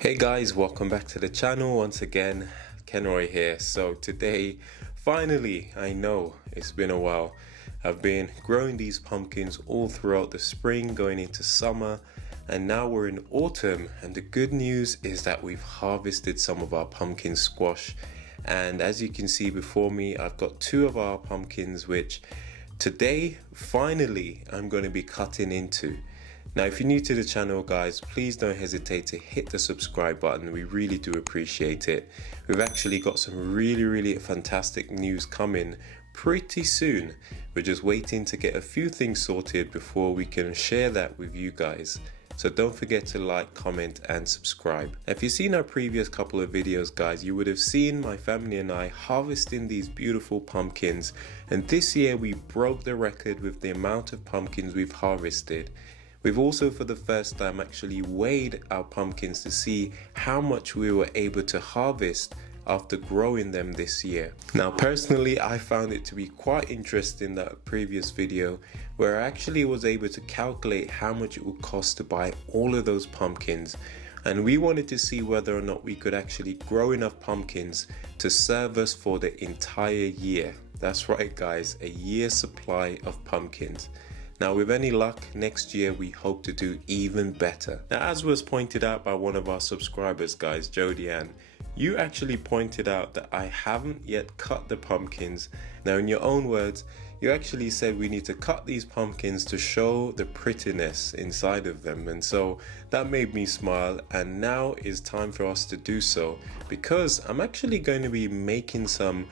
Hey guys, welcome back to the channel once again. Kenroy here. So today, finally, I know it's been a while. I've been growing these pumpkins all throughout the spring, going into summer, and now we're in autumn. And the good news is that we've harvested some of our pumpkin squash. And as you can see before me, I've got two of our pumpkins, which today, finally, I'm going to be cutting into. Now, if you're new to the channel, guys, please don't hesitate to hit the subscribe button. We really do appreciate it. We've actually got some really fantastic news coming pretty soon. We're just waiting to get a few things sorted before we can share that with you guys. So don't forget to like, comment and subscribe. If you've seen our previous couple of videos, guys, you would have seen my family and I harvesting these beautiful pumpkins. And this year we broke the record with the amount of pumpkins we've harvested. We've also for the first time actually weighed our pumpkins to see how much we were able to harvest after growing them this year. Now personally, I found it to be quite interesting, that previous video where I actually was able to calculate how much it would cost to buy all of those pumpkins, and we wanted to see whether or not we could actually grow enough pumpkins to serve us for the entire year. That's right guys, a year's supply of pumpkins. Now with any luck, next year we hope to do even better. Now as was pointed out by one of our subscribers, guys, Jody Ann, you actually pointed out that I haven't yet cut the pumpkins. Now in your own words, you actually said we need to cut these pumpkins to show the prettiness inside of them, and so that made me smile, and now is time for us to do so, because I'm actually going to be making some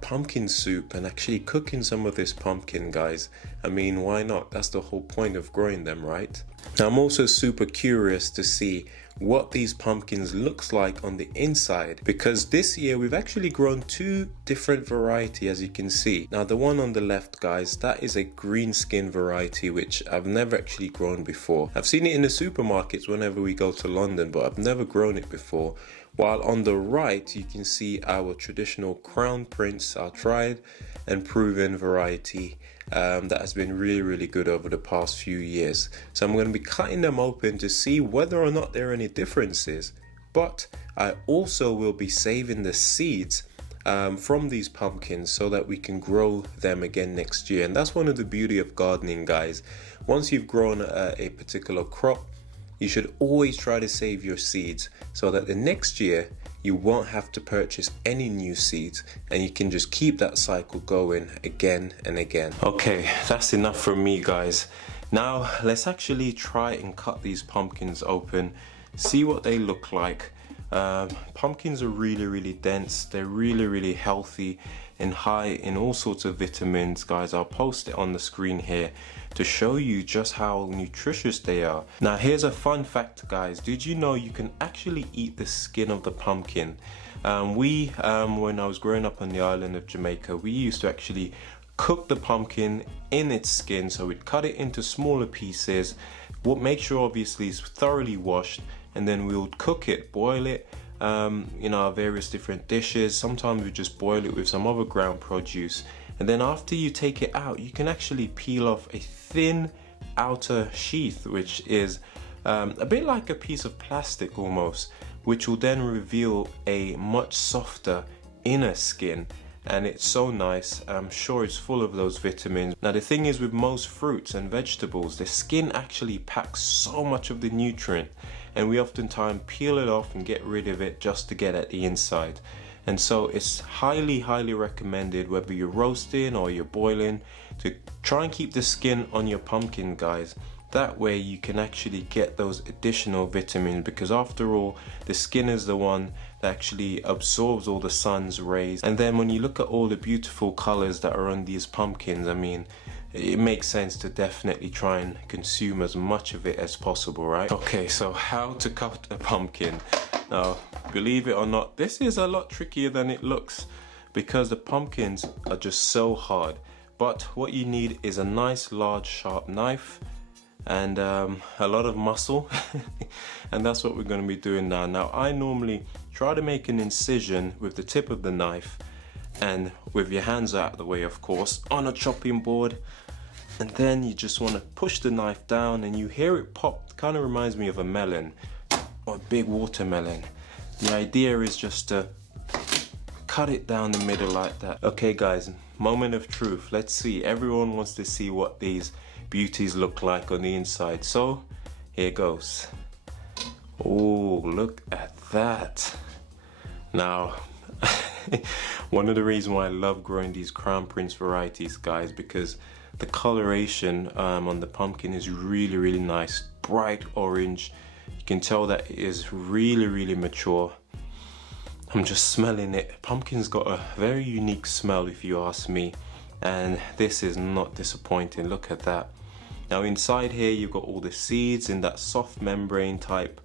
pumpkin soup and actually cooking some of this pumpkin, guys. I mean, why not? That's the whole point of growing them, right? Now I'm also super curious to see what these pumpkins looks like on the inside, because this year we've actually grown two different variety, as you can see. Now the one on the left, guys, that is a green skin variety which I've never actually grown before. I've seen it in the supermarkets whenever we go to London, but I've never grown it before. While on the right you can see our traditional Crown Prince, our tried and proven variety that has been really good over the past few years. So I'm going to be cutting them open to see whether or not there are any differences, but I also will be saving the seeds from these pumpkins so that we can grow them again next year. And that's one of the beauty of gardening, guys. Once you've grown a particular crop, you should always try to save your seeds so that the next year you won't have to purchase any new seeds, and you can just keep that cycle going again and again. Okay, that's enough from me, guys. Now let's actually try and cut these pumpkins open, see what they look like. Pumpkins are really dense. They're really healthy and high in all sorts of vitamins, guys. I'll post it on the screen here to show you just how nutritious they are. Now here's a fun fact, guys. Did you know you can actually eat the skin of the pumpkin? When I was growing up on the island of Jamaica, we used to actually cook the pumpkin in its skin. So we'd cut it into smaller pieces. We'll make sure obviously it's thoroughly washed, and then we would cook it, boil it in our various different dishes. Sometimes we just boil it with some other ground produce, and then after you take it out, you can actually peel off a thin outer sheath, which is a bit like a piece of plastic almost, which will then reveal a much softer inner skin. And it's so nice. I'm sure it's full of those vitamins. Now the thing is, with most fruits and vegetables, the skin actually packs so much of the nutrient, and we oftentimes peel it off and get rid of it just to get at the inside. And so it's highly recommended, whether you're roasting or you're boiling, to try and keep the skin on your pumpkin, guys. That way you can actually get those additional vitamins, because after all, the skin is the one that actually absorbs all the sun's rays. And then when you look at all the beautiful colors that are on these pumpkins, I mean, it makes sense to definitely try and consume as much of it as possible, right? Okay, so how to cut a pumpkin. Now, believe it or not, this is a lot trickier than it looks, because the pumpkins are just so hard. But what you need is a nice large sharp knife and a lot of muscle and that's what we're going to be doing now. Now I normally try to make an incision with the tip of the knife, and with your hands out of the way, of course, on a chopping board, and then you just want to push the knife down and you hear it pop. It kind of reminds me of a melon. or a big watermelon. The idea is just to cut it down the middle like that. Okay guys, moment of truth. Let's see. Everyone wants to see what these beauties look like on the inside. So here goes. Oh, look at that. Now, one of the reasons why I love growing these Crown Prince varieties, guys, because the coloration on the pumpkin is really, really nice. Bright orange. You can tell that it is really, really mature. I'm just smelling it. Pumpkin's got a very unique smell if you ask me, and this is not disappointing. Look at that. Now inside here you've got all the seeds in that soft membrane type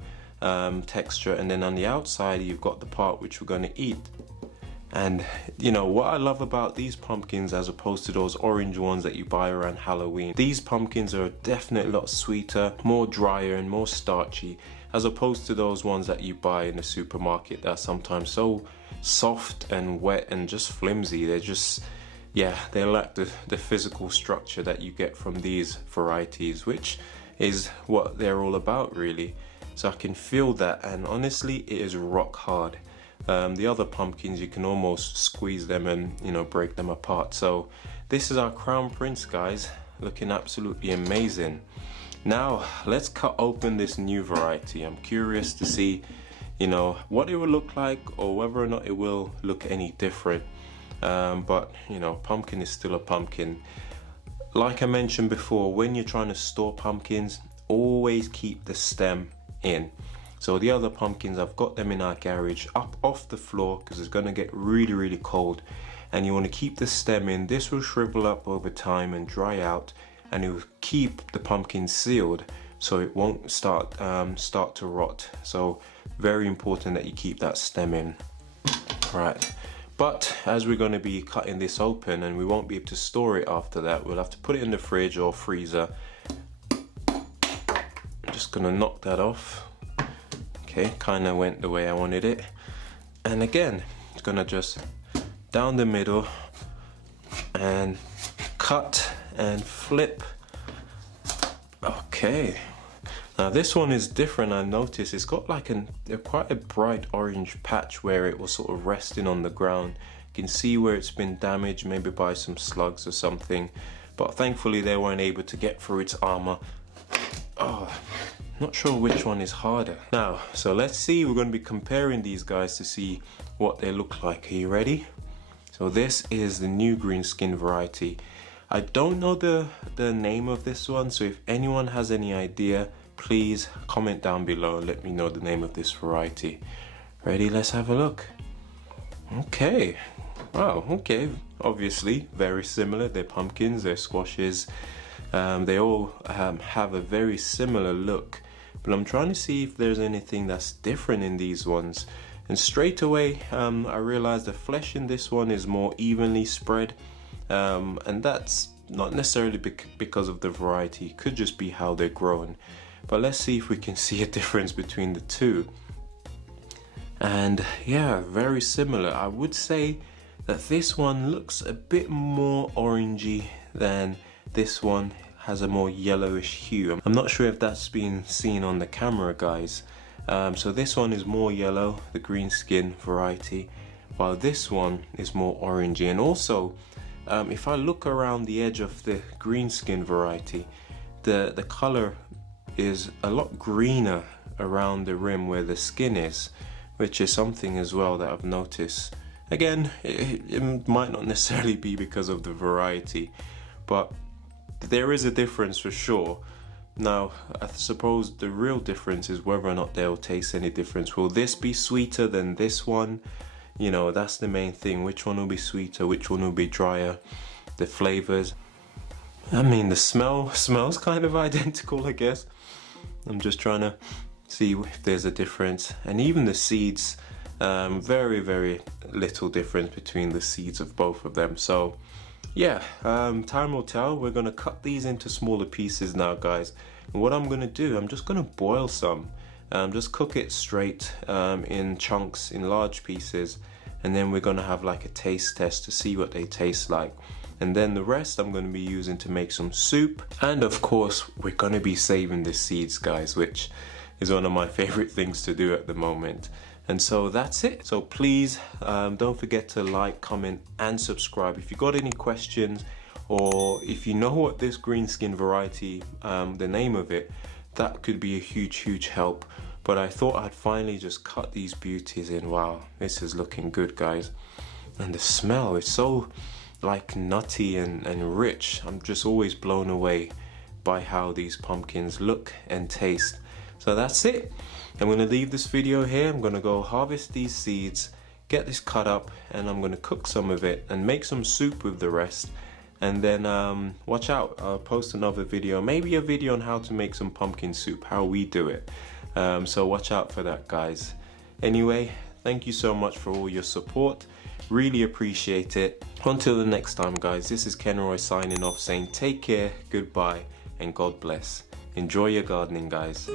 texture, and then on the outside you've got the part which we're going to eat. And you know what I love about these pumpkins as opposed to those orange ones that you buy around Halloween, these pumpkins are definitely a lot sweeter, more drier and more starchy, as opposed to those ones that you buy in the supermarket that are sometimes so soft and wet and just flimsy. They're just, yeah, they lack the physical structure that you get from these varieties, which is what they're all about really. So I can feel that, and honestly it is rock hard. The other pumpkins you can almost squeeze them and, you know, break them apart. So this is our Crown Prince, guys, looking absolutely amazing. Now let's cut open this new variety. I'm curious to see, you know, what it will look like or whether or not it will look any different. But you know, pumpkin is still a pumpkin. Like I mentioned before, when you're trying to store pumpkins, always keep the stem in. So the other pumpkins, I've got them in our garage up off the floor because it's going to get really, really cold, and you want to keep the stem in. This will shrivel up over time and dry out, and it will keep the pumpkin sealed so it won't start to rot. So very important that you keep that stem in. Right, but as we're going to be cutting this open and we won't be able to store it after that, we'll have to put it in the fridge or freezer. I'm just going to knock that off. Okay, kind of went the way I wanted it. And again, it's gonna just down the middle and cut and flip. Okay, now this one is different. I noticed it's got like quite a bright orange patch where it was sort of resting on the ground. You can see where it's been damaged, maybe by some slugs or something, but thankfully they weren't able to get through its armor. Oh, not sure which one is harder. Now, so let's see, we're going to be comparing these guys to see what they look like. Are you ready? So this is the new green skin variety. I don't know the name of this one, so if anyone has any idea, please comment down below and let me know the name of this variety. Ready? Let's have a look. Okay. Wow, okay. Obviously, very similar. They're pumpkins, they're squashes. They all have a very similar look. But I'm trying to see if there's anything that's different in these ones. And straight away, I realized the flesh in this one is more evenly spread. And that's not necessarily because of the variety. It could just be how they're grown. But let's see if we can see a difference between the two. And yeah, very similar. I would say that this one looks a bit more orangey than this one. Has a more yellowish hue. I'm not sure if that's been seen on the camera, guys. So this one is more yellow, the green skin variety, while this one is more orangey. And also, if I look around the edge of the green skin variety, the color is a lot greener around the rim where the skin is, which is something as well that I've noticed. Again, it might not necessarily be because of the variety, but there is a difference for sure. Now, I suppose the real difference is whether or not they'll taste any difference. Will this be sweeter than this one? You know, that's the main thing. Which one will be sweeter? Which one will be drier? The flavors. I mean, the smells kind of identical, I guess. I'm just trying to see if there's a difference. And even the seeds, very, very little difference between the seeds of both of them. So yeah, time will tell. We're going to cut these into smaller pieces now, guys. And what I'm going to do, I'm just going to boil some. Just cook it straight in chunks, in large pieces. And then we're going to have like a taste test to see what they taste like. And then the rest I'm going to be using to make some soup. And of course, we're going to be saving the seeds, guys, which is one of my favorite things to do at the moment. And so that's it. So please don't forget to like, comment and subscribe. If you got any questions, or if you know what this green skin variety, the name of it, that could be a huge help. But I thought I'd finally just cut these beauties in. Wow, this is looking good, guys. And the smell is so like nutty and rich. I'm just always blown away by how these pumpkins look and taste. So that's it. I'm gonna leave this video here. I'm gonna go harvest these seeds, get this cut up, and I'm gonna cook some of it and make some soup with the rest. And then watch out, I'll post another video, maybe a video on how to make some pumpkin soup, how we do it. So watch out for that, guys. Anyway, thank you so much for all your support. Really appreciate it. Until the next time, guys, this is Kenroy signing off, saying take care, goodbye, and God bless. Enjoy your gardening, guys.